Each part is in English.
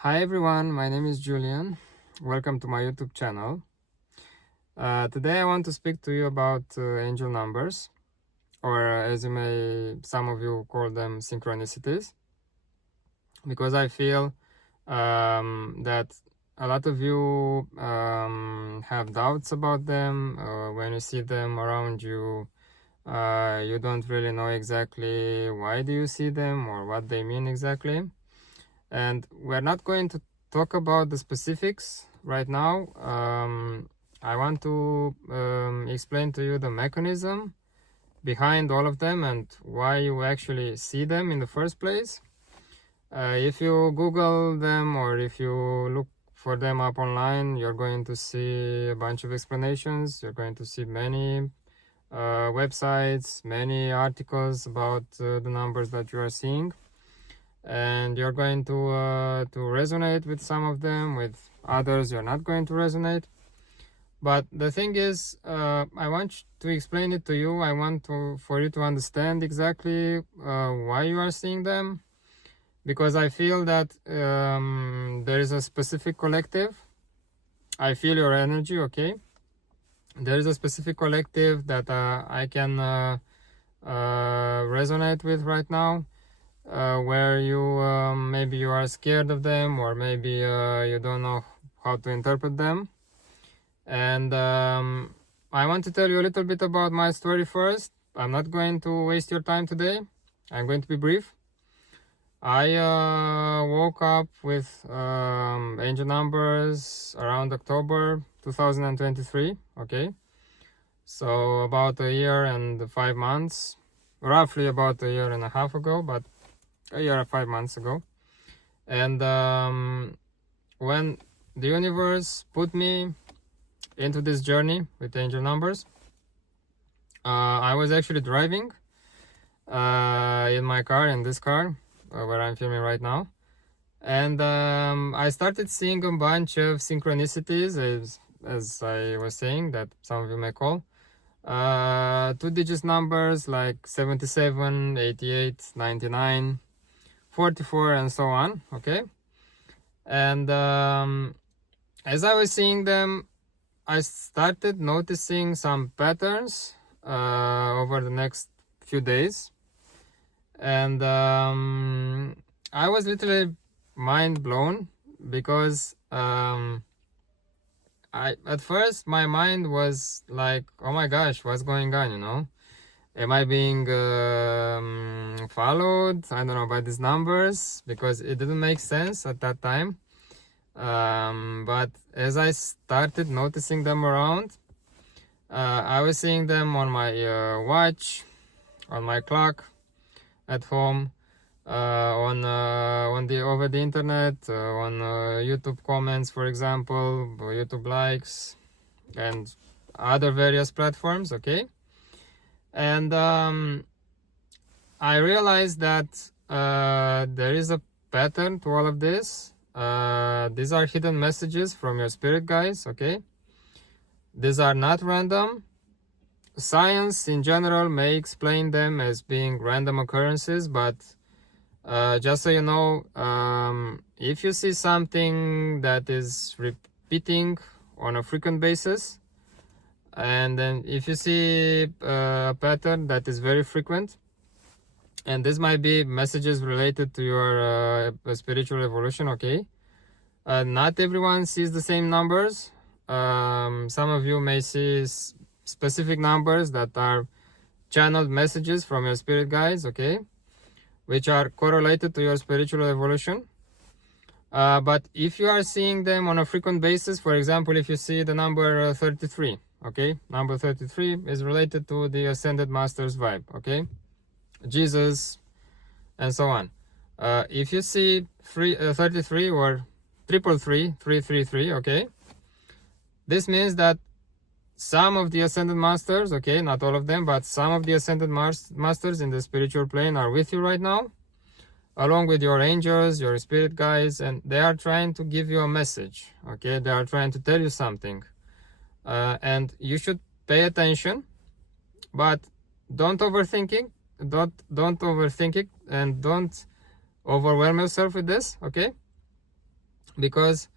Hi everyone, my name is Julian. Welcome to my YouTube channel. Today I want to speak to you about angel numbers, or as some of you call them, synchronicities, because I feel that a lot of you have doubts about them. When you see them around you, you don't really know exactly why do you see them or what they mean exactly. And we're not going to talk about the specifics right now. I want to explain to you the mechanism behind all of them and why you actually see them in the first place. If you Google them or if you look for them up online, you're going to see a bunch of explanations. You're going to see many websites, many articles about the numbers that you are seeing, and you're going to resonate with some of them. With others, you're not going to resonate. But the thing is, I want to explain it to you. I want for you to understand exactly why you are seeing them, because I feel that there is a specific collective. I feel your energy, okay? There is a specific collective that I can resonate with right now, where you maybe you are scared of them, or maybe you don't know how to interpret them. And I want to tell you a little bit about my story first. I'm not going to waste your time today. I'm going to be brief. I woke up with angel numbers around October 2023, okay? So about a year and 5 months, roughly about a year and a half ago, but a year and 5 months ago. And when the universe put me into this journey with angel numbers, I was actually driving in my car, in this car where I'm filming right now, and I started seeing a bunch of synchronicities, as I was saying, that some of you may call 2-digit numbers like 77, 88, 99, 44, and so on, okay? And as I was seeing them, I started noticing some patterns over the next few days, and I was literally mind blown, because at first my mind was like, oh my gosh, what's going on, am I being followed, I don't know, by these numbers, because it didn't make sense at that time. But as I started noticing them around, I was seeing them on my watch, on my clock at home, on the over the internet, on YouTube comments, for example, YouTube likes, and other various platforms, okay? And I realized that there is a pattern to all of this. These are hidden messages from your spirit guides, okay? These are not random. Science in general may explain them as being random occurrences, but just so you know, if you see something that is repeating on a frequent basis, and then if you see a pattern that is very frequent, and this might be messages related to your spiritual evolution, okay? Not everyone sees the same numbers. Some of you may see specific numbers that are channeled messages from your spirit guides, okay, which are correlated to your spiritual evolution. But if you are seeing them on a frequent basis, for example, if you see the number 33, okay, number 33 is related to the Ascended Masters vibe, okay, Jesus, and so on. If you see 33 or 333, okay, this means that some of the Ascended Masters, okay, not all of them, but some of the Ascended Masters in the spiritual plane are with you right now, along with your angels, your spirit guides, and they are trying to give you a message, okay? They are trying to tell you something. And you should pay attention, but don't overthink it. Don't overthink it, and don't overwhelm yourself with this, okay? because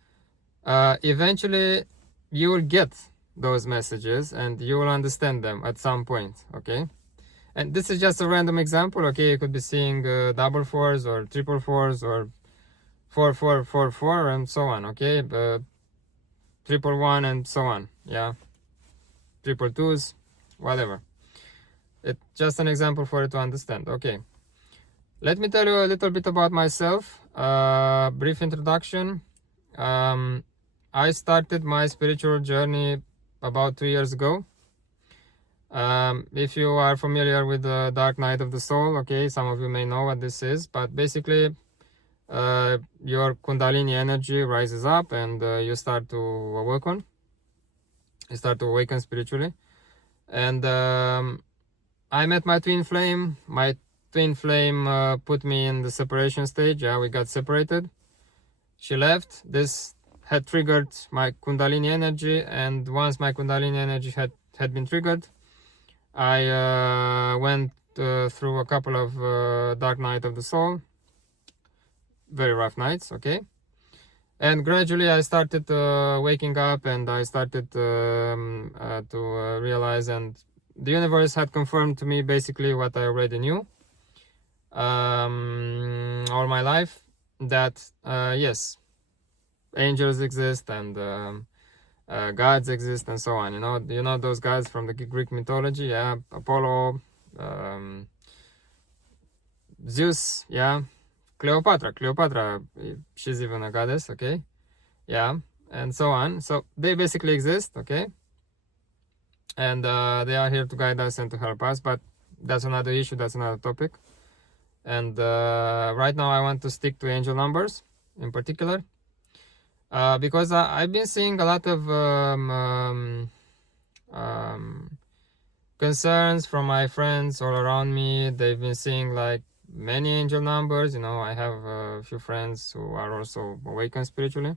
eventually you will get those messages and you will understand them at some point, okay? And this is just a random example, okay? You could be seeing double fours or triple fours or 4444 and so on, okay? Triple one and so on, yeah? Triple twos, whatever. It's just an example for you to understand, okay? Let me tell you a little bit about myself. Brief introduction. I started my spiritual journey about 2 years ago. If you are familiar with the dark night of the soul, okay, some of you may know what this is, but basically your Kundalini energy rises up and you start to awaken. You start to awaken spiritually. And I met my twin flame. My twin flame put me in the separation stage. Yeah, we got separated. She left. This had triggered my Kundalini energy, and once my Kundalini energy had been triggered, I went through a couple of dark night of the soul, very rough nights, okay? And gradually I started waking up, and I started to realize, and the universe had confirmed to me basically what I already knew all my life, that yes, angels exist and gods exist and so on. You know those gods from the Greek mythology, yeah? Apollo, Zeus, yeah? Cleopatra, she's even a goddess, okay? Yeah, and so on. So they basically exist, okay? And they are here to guide us and to help us, but that's another issue, that's another topic. And right now I want to stick to angel numbers in particular, because I've been seeing a lot of concerns from my friends all around me. They've been seeing like many angel numbers. I have a few friends who are also awakened spiritually,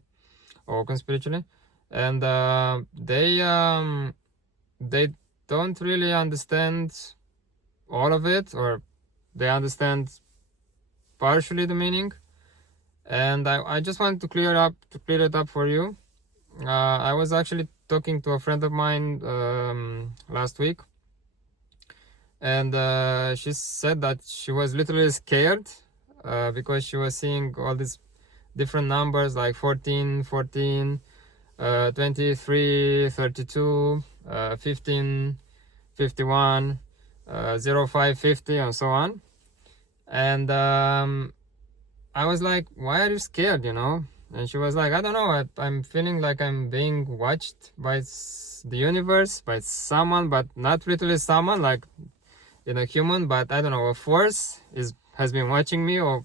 and they don't really understand all of it, or they understand partially the meaning. And I just wanted to clear it up for you. I was actually talking to a friend of mine last week, and she said that she was literally scared because she was seeing all these different numbers like 14, 23, 32, 15, 51, 05, 50, and so on. And I was like, why are you scared, And she was like, I don't know, I'm feeling like I'm being watched by the universe, by someone, but not literally someone, like human, but I don't know, a force has been watching me over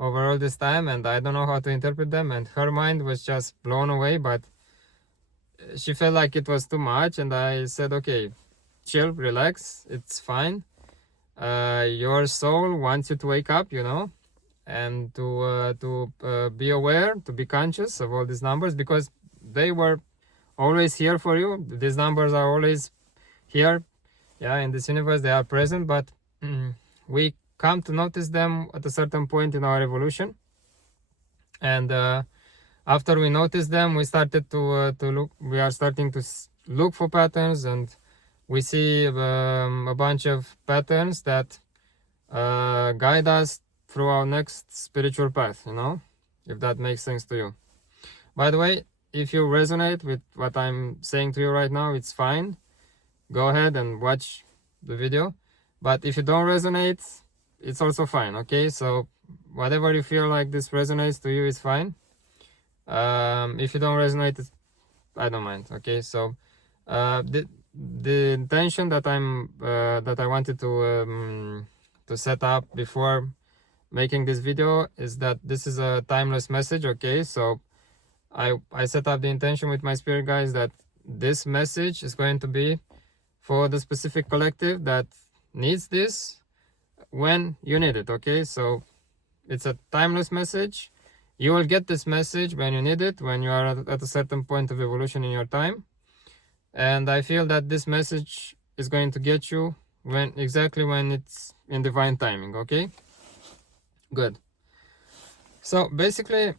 all this time, and I don't know how to interpret them. And her mind was just blown away, but she felt like it was too much. And I said, okay, chill, relax, it's fine. Your soul wants you to wake up, and to be aware, to be conscious of all these numbers, because they were always here for you. These numbers are always here, yeah, in this universe. They are present, but we come to notice them at a certain point in our evolution. And after we notice them, we started to look. We are starting to look for patterns, and we see a bunch of patterns that guide us through our next spiritual path, if that makes sense to you. By the way, if you resonate with what I'm saying to you right now, it's fine. Go ahead and watch the video. But if you don't resonate, it's also fine, okay? So whatever you feel like this resonates to you is fine. If you don't resonate, I don't mind, okay? So the intention that I wanted to set up before making this video is that this is a timeless message, okay? So I set up the intention with my spirit guides that this message is going to be for the specific collective that needs this when you need it, okay? So it's a timeless message. You will get this message when you need it, when you are at a certain point of evolution in your time. And I feel that this message is going to get you exactly when it's in divine timing, okay? Good. So basically,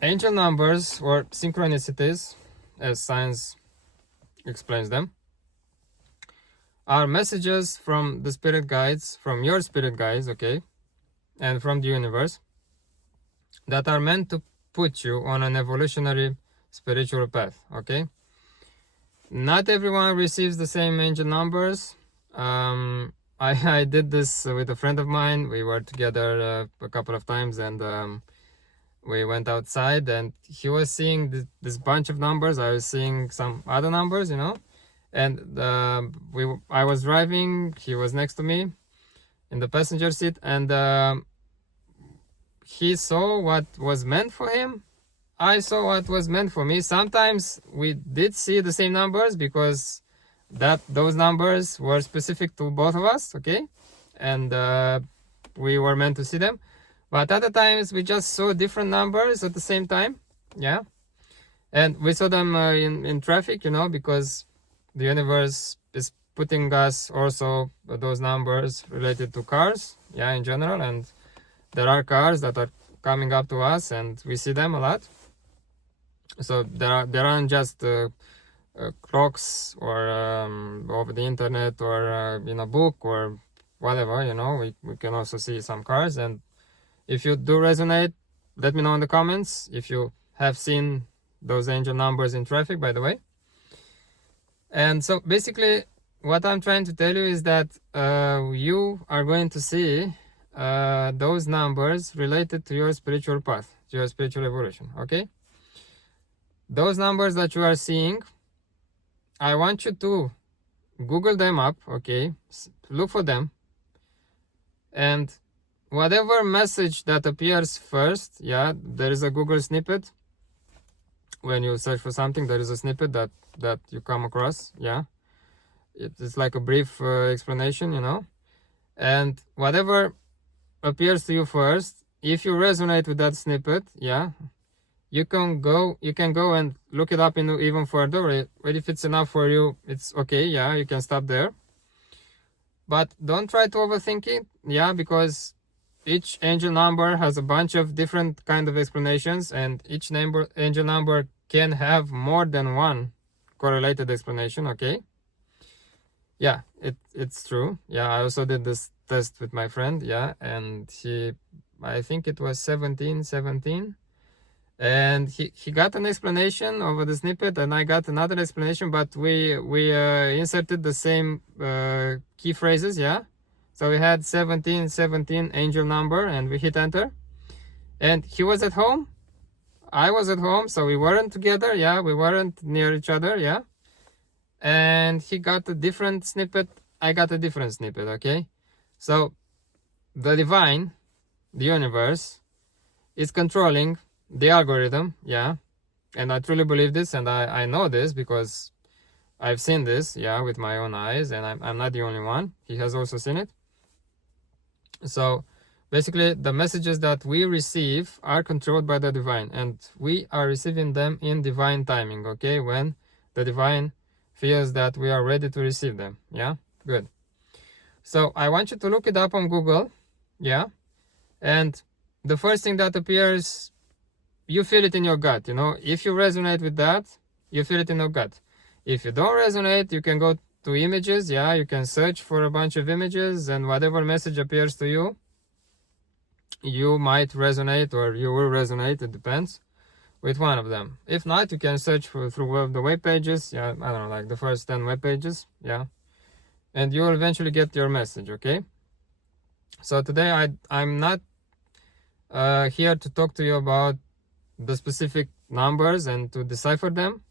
Angel numbers, or synchronicities, as science explains them, are messages from the spirit guides, from your spirit guides, okay, and from the universe, that are meant to put you on an evolutionary spiritual path, okay? Not everyone receives the same angel numbers. I did this with a friend of mine. We were together a couple of times, and we went outside, and he was seeing this bunch of numbers. I was seeing some other numbers, you know, and I was driving. He was next to me in the passenger seat, and he saw what was meant for him. I saw what was meant for me. Sometimes we did see the same numbers because those numbers were specific to both of us, okay, and we were meant to see them. But other times we just saw different numbers at the same time, yeah, and we saw them in traffic, you know, because the universe is putting us also those numbers related to cars, yeah, in general, and there are cars that are coming up to us, and we see them a lot. So there aren't just clocks or over the internet or in a book or whatever, you know. We can also see some cars, and if you do resonate, let me know in the comments if you have seen those angel numbers in traffic, by the way. And so basically what I'm trying to tell you is that you are going to see those numbers related to your spiritual path, to your spiritual evolution, okay? Those numbers that you are seeing, I want you to Google them up, okay? Look for them. And whatever message that appears first, yeah, there is a Google snippet. When you search for something, there is a snippet that you come across, yeah? It's like a brief explanation, you know? And whatever appears to you first, if you resonate with that snippet, yeah, you can go and look it up even further. But if it's enough for you, it's okay, yeah, you can stop there. But don't try to overthink it, yeah, because each angel number has a bunch of different kind of explanations, and each angel number can have more than one correlated explanation, okay? Yeah, it's true. Yeah, I also did this test with my friend, yeah, and I think it was 1717. And he got an explanation over the snippet, and I got another explanation, but we inserted the same key phrases, yeah. So we had 1717 angel number, and we hit enter. And he was at home, I was at home, so we weren't together, yeah, we weren't near each other, yeah. And he got a different snippet, I got a different snippet, okay. So the divine, the universe, is controlling the algorithm, yeah, and I truly believe this, and I know this because I've seen this, yeah, with my own eyes, and I'm not the only one. He has also seen it. So basically the messages that we receive are controlled by the divine, and we are receiving them in divine timing, okay, when the divine feels that we are ready to receive them, yeah. Good. So I want you to look it up on Google, yeah, and the first thing that appears, you feel it in your gut, you know. If you resonate with that, you feel it in your gut. If you don't resonate, you can go to images, yeah, you can search for a bunch of images, and whatever message appears to you, you might resonate, or you will resonate, it depends, with one of them. If not, you can search through the web pages, yeah, I don't know, like the first 10 web pages, yeah, and you will eventually get your message, okay? So today I'm not here to talk to you about the specific numbers and to decipher them.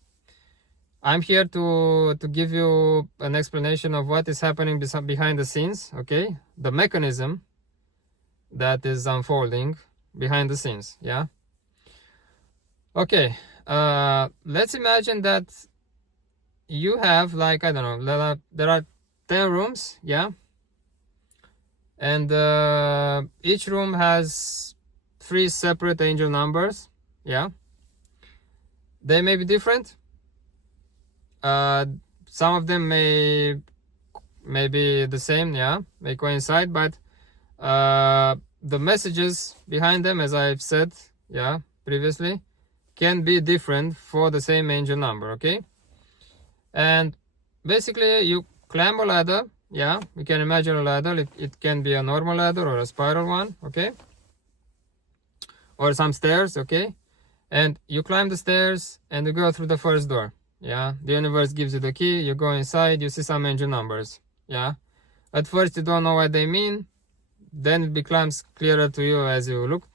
I'm here to give you an explanation of what is happening behind the scenes, okay? The mechanism that is unfolding behind the scenes, yeah? Okay, let's imagine that you have, like, I don't know, there are 10 rooms, yeah? And each room has 3 separate angel numbers, yeah, they may be different. Some of them may be the same, yeah, may coincide, but the messages behind them, as I've said, yeah, previously, can be different for the same angel number, okay? And basically you climb a ladder. Yeah, you can imagine a ladder. It can be a normal ladder or a spiral one, okay? Or some stairs, okay? And you climb the stairs and you go through the first door. Yeah, the universe gives you the key, you go inside, you see some angel numbers. Yeah, at first you don't know what they mean, then it becomes clearer to you as you look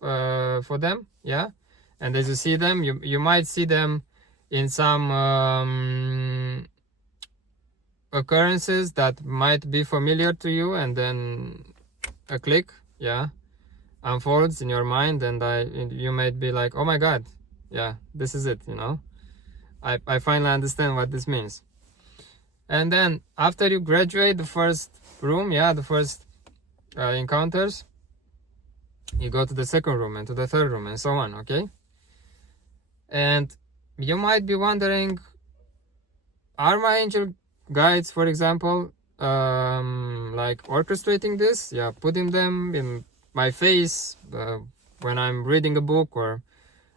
for them. Yeah, and as you see them, you might see them in some occurrences that might be familiar to you, and then a click, yeah, unfolds in your mind, and you might be like, oh my god, yeah, this is it, you know. I finally understand what this means. And then after you graduate the first room, yeah, the first encounters, you go to the second room and to the third room and so on, okay? And you might be wondering, are my angel guides, for example, like orchestrating this? Yeah, putting them in my face when I'm reading a book, or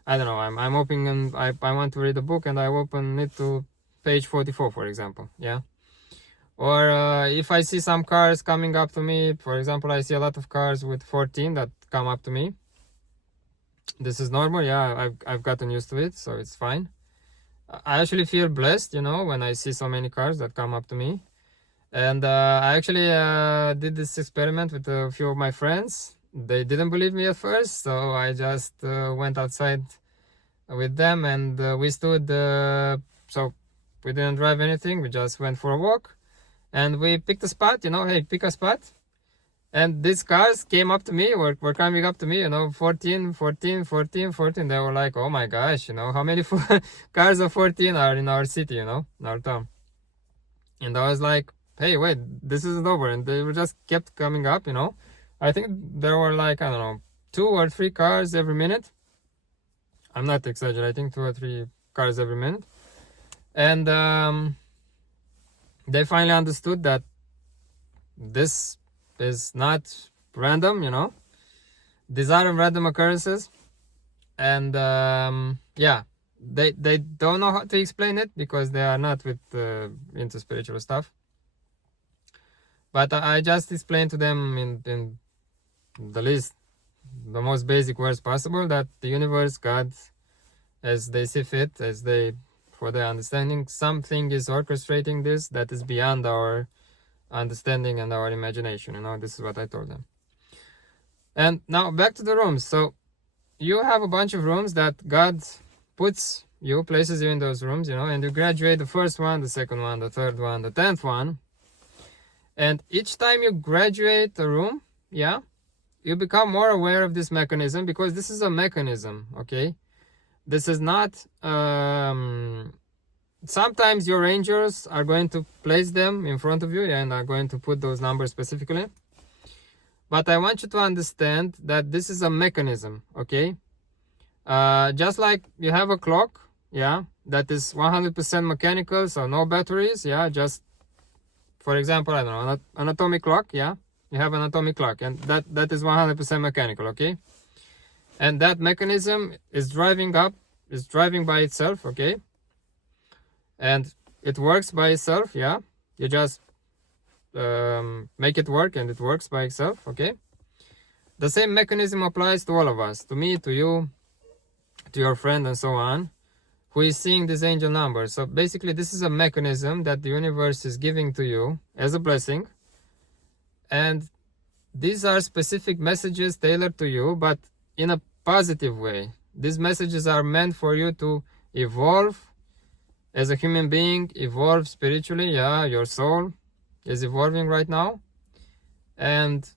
I don't know, I'm opening and I want to read a book and I open it to page 44, for example, yeah? Or if I see some cars coming up to me, for example, I see a lot of cars with 14 that come up to me. This is normal, yeah, I've gotten used to it, so it's fine. I actually feel blessed, you know, when I see so many cars that come up to me. And I actually did this experiment with a few of my friends. They didn't believe me at first, so I just went outside with them, and we stood, so we didn't drive anything, we just went for a walk, and we picked a spot, you know, hey, pick a spot. And these cars came up to me, were coming up to me, you know, 14, 14, 14, 14. They were like, oh my gosh, you know, how many cars of 14 are in our city, you know, in our town. And I was like, hey, wait, this isn't over. And they just kept coming up, you know. I think there were like, I don't know, 2 or 3 cars every minute. I'm not exaggerating, 2 or 3 cars every minute. And they finally understood that this is not random, you know. These aren't random occurrences. And yeah, they don't know how to explain it because they are not into spiritual stuff. But I just explained to them in the most basic words possible, that the universe, God, as they see fit, for their understanding, something is orchestrating this that is beyond our understanding and our imagination, you know. This is what I told them. And now back to the rooms. So you have a bunch of rooms that God places you in those rooms, you know, and you graduate the first one, the second one, the third one, the 10th one. And each time you graduate a room, yeah, you become more aware of this mechanism, because this is a mechanism, okay? This is not, sometimes your angels are going to place them in front of you and are going to put those numbers specifically. But I want you to understand that this is a mechanism, okay? Just like you have a clock, yeah, that is 100% mechanical, so no batteries, yeah, just, for example, I don't know, an atomic clock, yeah? You have an atomic clock, and that is 100% mechanical, okay? And that mechanism is driving by itself, okay? And it works by itself, yeah? You just make it work and it works by itself, okay? The same mechanism applies to all of us, to me, to you, to your friend, and so on, who is seeing this angel number. So basically, this is a mechanism that the universe is giving to you as a blessing. And these are specific messages tailored to you, but in a positive way. These messages are meant for you to evolve as a human being, evolve spiritually. Yeah, your soul is evolving right now. And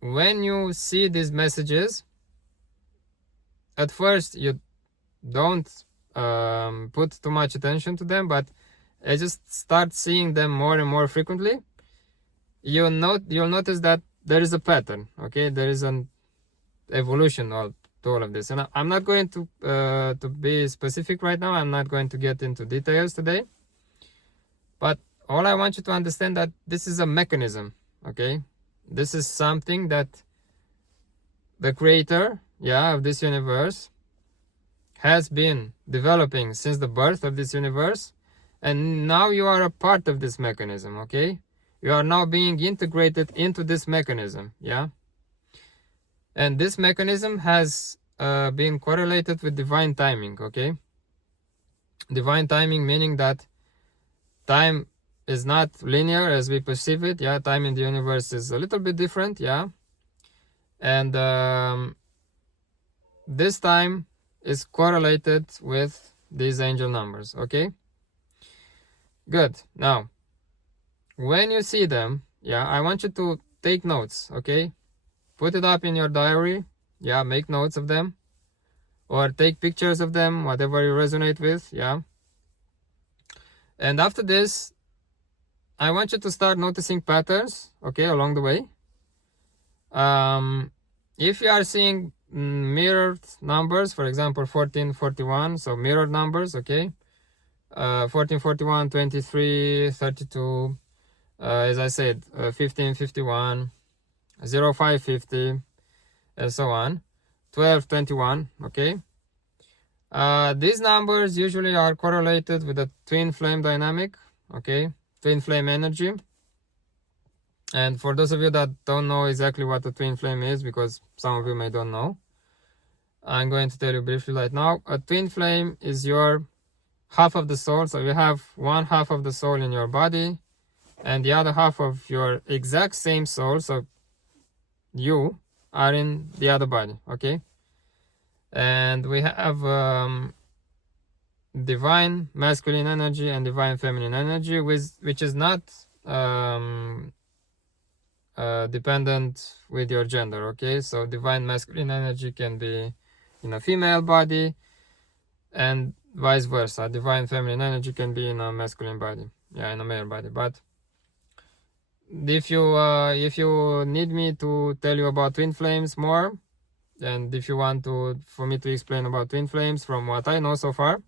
when you see these messages, at first you don't put too much attention to them, but I just start seeing them more and more frequently. You'll notice that there is a pattern, okay? There is an evolution to all of this. And I'm not going to be specific right now. I'm not going to get into details today. But all I want you to understand that this is a mechanism, okay? This is something that the creator, yeah, of this universe has been developing since the birth of this universe, and now you are a part of this mechanism, okay? You are now being integrated into this mechanism, yeah? And this mechanism has been correlated with divine timing, okay? Divine timing meaning that time is not linear as we perceive it, yeah? Time in the universe is a little bit different, yeah? And this time is correlated with these angel numbers, okay? Good. Now, when you see them, yeah, I want you to take notes, okay? Put it up in your diary, yeah, make notes of them, or take pictures of them, whatever you resonate with, yeah? And after this, I want you to start noticing patterns, okay, along the way. If you are seeing mirrored numbers, for example 1441, so mirrored numbers, okay, 1441, 23, 32, as I said, 1551, 0550, and so on, 1221, okay. These numbers usually are correlated with the twin flame dynamic, okay, twin flame energy. And for those of you that don't know exactly what a twin flame is, because some of you may don't know, I'm going to tell you briefly right now. A twin flame is your half of the soul. So you have one half of the soul in your body and the other half of your exact same soul, so you are in the other body, okay? And we have divine masculine energy and divine feminine energy, which is not dependent with your gender, okay? So divine masculine energy can be in a female body, and vice versa. Divine feminine energy can be in a masculine body, yeah, in a male body. But if you need me to tell you about twin flames more, and if you want for me to explain about twin flames from what I know so far,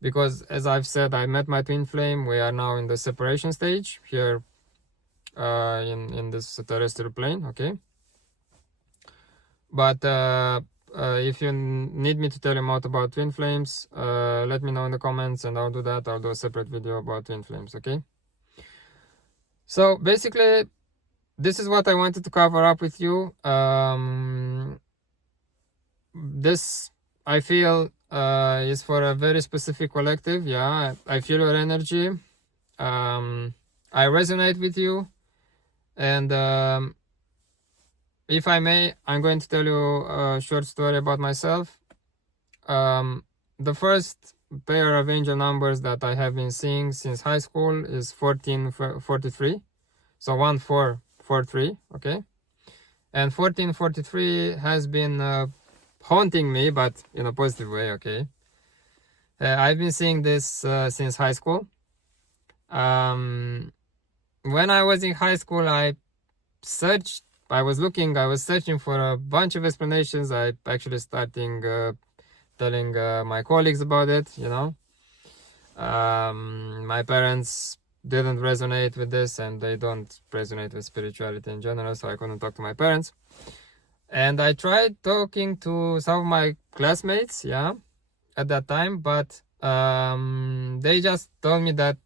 because as I've said, I met my twin flame. We are now in the separation stage here in this terrestrial plane, okay? But if you need me to tell you more about twin flames, let me know in the comments and I'll do that. I'll do a separate video about twin flames, okay? So basically, this is what I wanted to cover up with you. This, I feel, is for a very specific collective, yeah? I feel your energy. I resonate with you. And if I may, I'm going to tell you a short story about myself. The first pair of angel numbers that I have been seeing since high school is 1443. So 1443, okay? And 1443 has been haunting me, but in a positive way, okay? I've been seeing this since high school. When I was in high school, I was searching for a bunch of explanations. I actually started telling my colleagues about it, you know. My parents didn't resonate with this, and they don't resonate with spirituality in general, so I couldn't talk to my parents. And I tried talking to some of my classmates, yeah, at that time, but they just told me that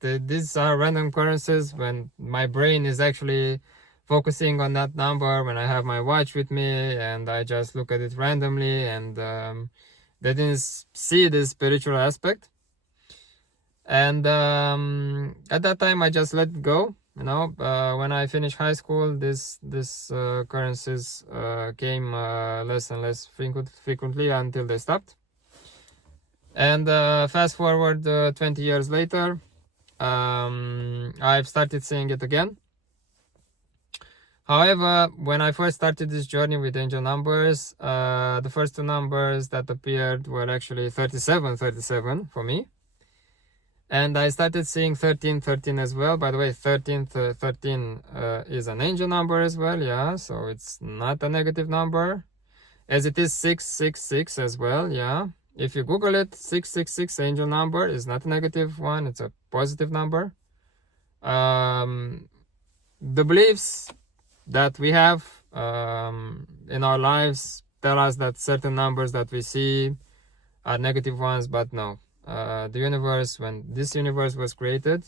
these are random occurrences when my brain is actually focusing on that number, when I have my watch with me and I just look at it randomly, and they didn't see this spiritual aspect. And at that time I just let it go, you know. When I finished high school, this occurrences came less and less frequently until they stopped. And fast forward 20 years later, I've started seeing it again. However, when I first started this journey with angel numbers, the first two numbers that appeared were actually 3737 for me. And I started seeing 1313 as well. By the way, 13 is an angel number as well, yeah, so it's not a negative number, as it is 666 as well, yeah. If you Google it, 666 angel number is not a negative one, it's a positive number. The beliefs that we have in our lives tell us that certain numbers that we see are negative ones, but no. The universe, when this universe was created,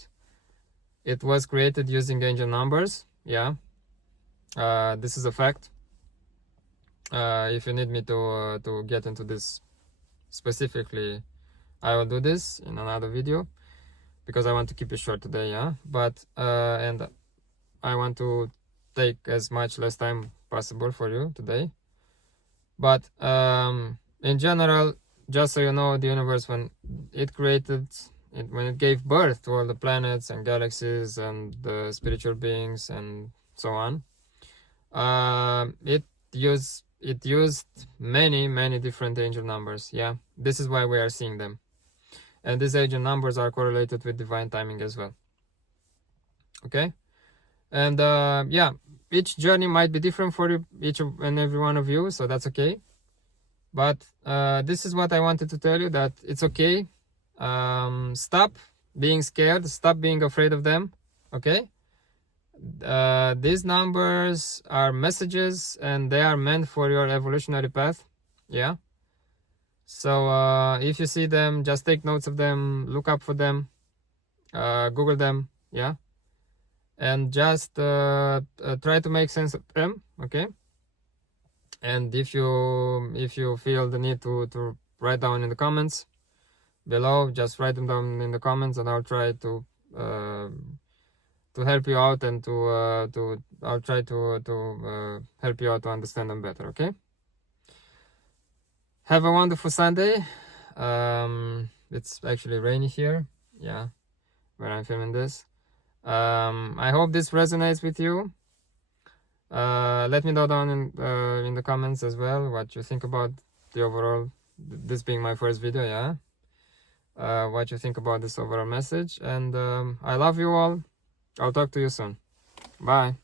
it was created using angel numbers. Yeah, this is a fact. If you need me to get into this specifically, I will do this in another video, because I want to keep it short today. Yeah, but and I want to take as much less time possible for you today. But in general, just so you know, the universe, when it created it, when it gave birth to all the planets and galaxies and the spiritual beings and so on, it used many different angel numbers. Yeah, this is why we are seeing them, and these angel numbers are correlated with divine timing as well. Okay, and yeah, each journey might be different for you, each and every one of you, so that's okay. But this is what I wanted to tell you, that it's okay. Stop being scared, stop being afraid of them. Okay, these numbers are messages, and they are meant for your evolutionary path. Yeah, so if you see them, just take notes of them, look up for them, Google them. Yeah, and just try to make sense of them. Okay, and if you feel the need to write down in the comments below, just write them down in the comments, and I'll try to help you out, and I'll try to help you out to understand them better. Okay, have a wonderful Sunday. It's actually rainy here, yeah, when I'm filming this. I hope this resonates with you. Let me know down in the comments as well what you think about the overall, this being my first video. Yeah, what you think about this overall message, and I love you all. I'll talk to you soon. Bye.